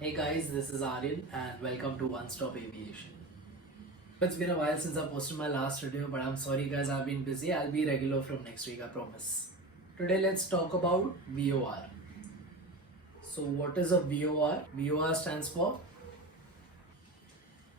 Hey guys, this is Aryan and welcome to One Stop Aviation. It's been a while since I posted my last video, but I'm sorry guys, I've been busy. I'll be regular from next week, I promise. Today let's talk about VOR. So what is a VOR? VOR stands for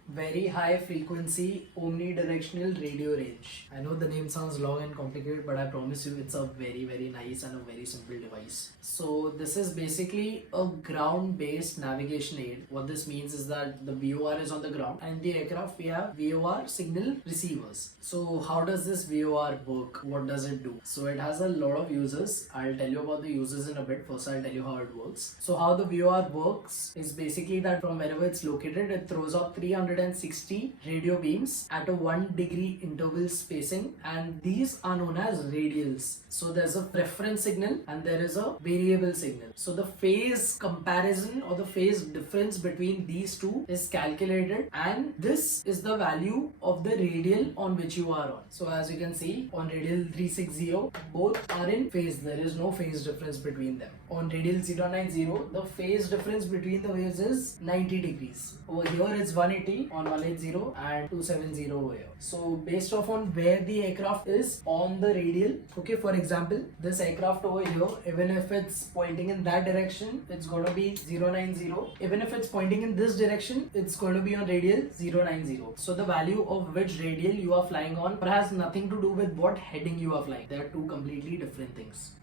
Very High Frequency Omnidirectional Radio Range. I know the name sounds long and complicated, but I promise you it's a very nice and a very simple device. So this is basically a ground based navigation aid. What this means is that the VOR is on the ground and the aircraft we have VOR signal receivers. So how does this VOR work? What does it do? So it has a lot of uses. I'll tell you about the uses in a bit. First I'll tell you how it works. So how the VOR works is basically that from wherever it's located, it throws out 360 radio beams at a 1 degree interval spacing, and these are known as radials. So there's a reference signal and there is a variable signal. So the phase comparison or the phase difference between these two is calculated, and this is the value of the radial on which you are on. So as you can see on radial 360, both are in phase. There is no phase difference between them. On radial 090, the phase difference between the waves is 90 degrees. Over here it's 180 on 180 and 270 over here. So based off on where the aircraft is on the radial, okay, for example, this aircraft over here, even if it's pointing in that direction, it's going to be 090. Even if it's pointing in this direction, it's going to be on radial 090. So the value of which radial you are flying on has nothing to do with what heading you are flying. They are two completely different things.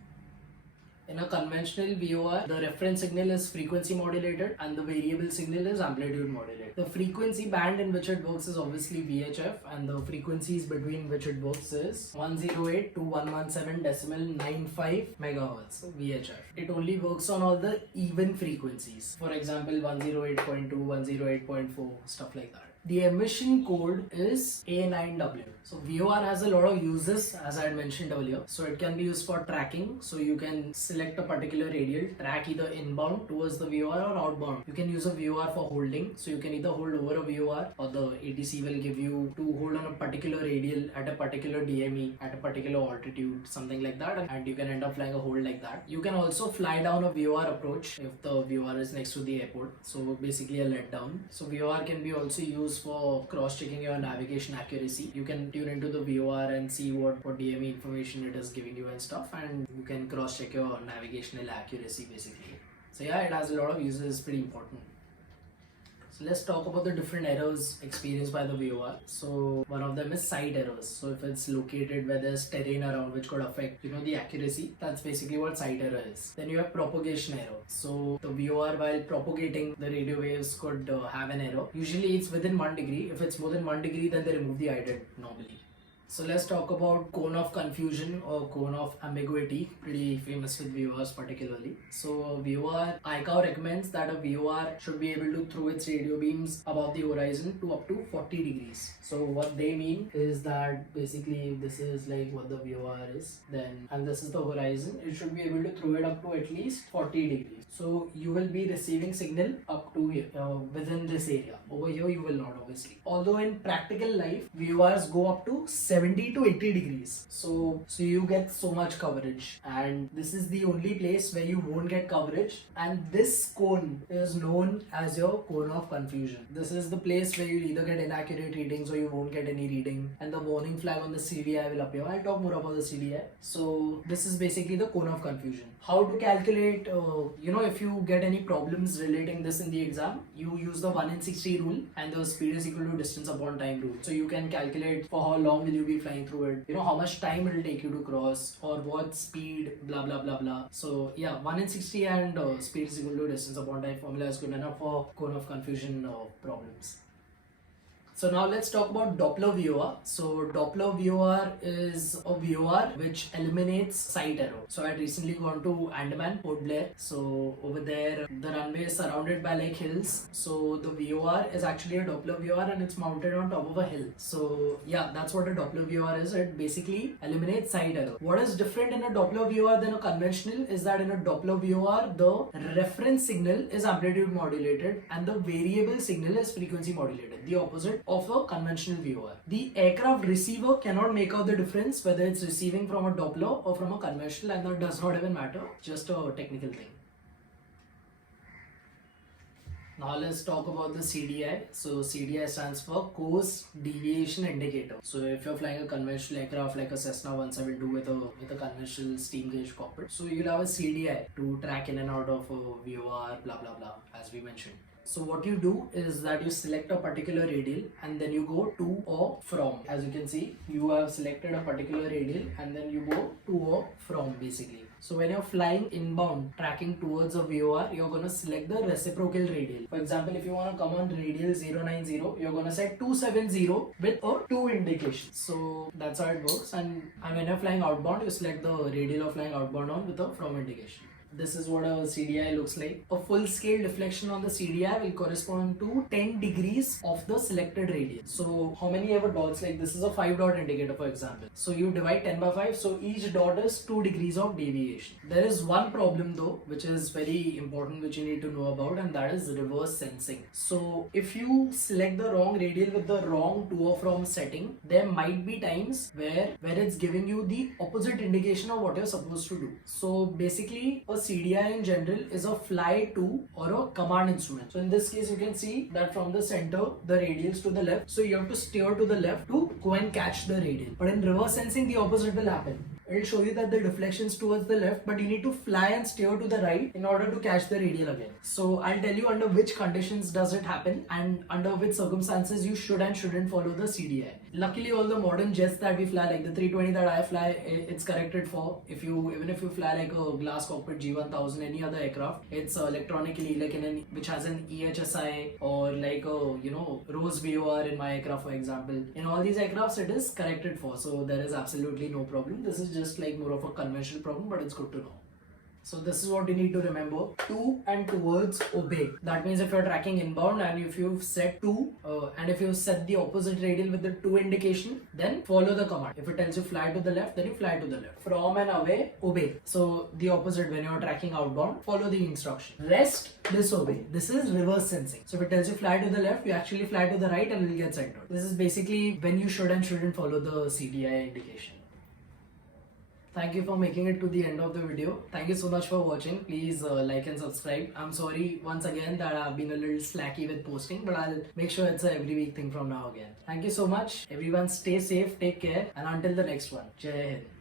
In a conventional VOR, the reference signal is frequency modulated and the variable signal is amplitude modulated. The frequency band in which it works is obviously VHF, and the frequencies between which it works is 108 to 117.95 megahertz VHF. It only works on all the even frequencies. For example, 108.2, 108.4, stuff like that. The emission code is A9W. So VOR has a lot of uses, as I had mentioned earlier. So it can be used for tracking. So you can select a particular radial, track either inbound towards the VOR or outbound. You can use a VOR for holding. So you can either hold over a VOR, or the ATC will give you to hold on a particular radial at a particular DME at a particular altitude, something like that, and you can end up flying a hold like that. You can also fly down a VOR approach if the VOR is next to the airport. So basically a letdown. So VOR can be also used for cross-checking your navigation accuracy. You can tune into the VOR and see what DME information it is giving you and stuff, and you can cross-check your navigational accuracy basically. So yeah, it has a lot of uses. It's pretty important. So let's talk about the different errors experienced by the VOR. So one of them is site errors. So if it's located where there's terrain around which could affect, the accuracy, that's basically what site error is. Then you have propagation error. So the VOR, while propagating the radio waves, could have an error. Usually it's within 1 degree. If it's more than 1 degree, then they remove the ident normally. So let's talk about cone of confusion or cone of ambiguity, pretty famous with VORs particularly. So VOR, ICAO recommends that a VOR should be able to throw its radio beams above the horizon to up to 40 degrees. So what they mean is that basically if this is like what the VOR is, then, and this is the horizon, it should be able to throw it up to at least 40 degrees. So you will be receiving signal up to here, within this area. Over here you will not, obviously. Although in practical life, VORs go up to 70 to 80 degrees. So you get so much coverage, and this is the only place where you won't get coverage, and this cone is known as your cone of confusion. This is the place where you'll either get inaccurate readings or you won't get any reading, and the warning flag on the CDI will appear. I'll talk more about the CDI. So this is basically the cone of confusion. How to calculate, if you get any problems relating this in the exam, you use the 1 in 60 rule, and the speed is equal to distance upon time rule. So you can calculate for how long will you be flying through it, how much time it will take you to cross, or what speed, blah blah blah blah. So yeah, 1 in 60 and speed is equal to distance upon time formula is good enough for cone of confusion problems. So now let's talk about Doppler VOR. So Doppler VOR is a VOR which eliminates site error. So I had recently gone to Andaman, Port Blair. So over there, the runway is surrounded by like hills. So the VOR is actually a Doppler VOR and it's mounted on top of a hill. So yeah, that's what a Doppler VOR is. It basically eliminates site error. What is different in a Doppler VOR than a conventional is that in a Doppler VOR, the reference signal is amplitude modulated and the variable signal is frequency modulated. The opposite of a conventional VOR. The aircraft receiver cannot make out the difference whether it's receiving from a Doppler or from a conventional, and that does not even matter, just a technical thing. Now let's talk about the CDI. So CDI stands for Course Deviation Indicator. So if you're flying a conventional aircraft like a Cessna 172 with a conventional steam gauge cockpit, so you'll have a CDI to track in and out of a VOR, blah blah blah, as we mentioned. So what you do is that you select a particular radial and then you go to or from. As you can see, you have selected a particular radial and then you go to or from basically. So when you're flying inbound, tracking towards a VOR, you're going to select the reciprocal radial. For example, if you want to come on radial 090, you're going to set 270 with a 2 indication. So that's how it works. And when you're flying outbound, you select the radial of flying outbound on with a from indication. This is what a CDI looks like. A full scale deflection on the CDI will correspond to 10 degrees of the selected radius. So how many ever dots, like this is a 5 dot indicator for example. So you divide 10 by 5, so each dot is 2 degrees of deviation. There is one problem though, which is very important, which you need to know about, and that is reverse sensing. So if you select the wrong radial with the wrong to or from setting, there might be times where it's giving you the opposite indication of what you're supposed to do. So basically a CDI in general is a fly to or a command instrument. So in this case, you can see that from the center, the radials to the left. So you have to steer to the left to go and catch the radial. But in reverse sensing, the opposite will happen. It will show you that the deflection is towards the left, but you need to fly and steer to the right in order to catch the radial again. So I'll tell you under which conditions does it happen and under which circumstances you should and shouldn't follow the CDI. Luckily, all the modern jets that we fly, like the 320 that I fly, it's corrected for. Even if you fly like a glass cockpit G1000, any other aircraft, it's electronically like which has an EHSI or like a Rose VOR in my aircraft, for example. In all these aircrafts, it is corrected for, so there is absolutely no problem. This is just like more of a conventional problem, but it's good to know. So this is what you need to remember. To and towards obey. That means if you're tracking inbound and if you've set to and if you set the opposite radial with the to indication, then follow the command. If it tells you fly to the left, then you fly to the left. From and away, obey. So the opposite, when you're tracking outbound, follow the instruction. Rest, disobey. This is reverse sensing. So if it tells you fly to the left, you actually fly to the right and it will get centered. This is basically when you should and shouldn't follow the CDI indication. Thank you for making it to the end of the video. Thank you so much for watching. Please like and subscribe. I'm sorry once again that I've been a little slacky with posting, but I'll make sure it's a every week thing from now again. Thank you so much. Everyone stay safe, take care, and until the next one. Jai Hind.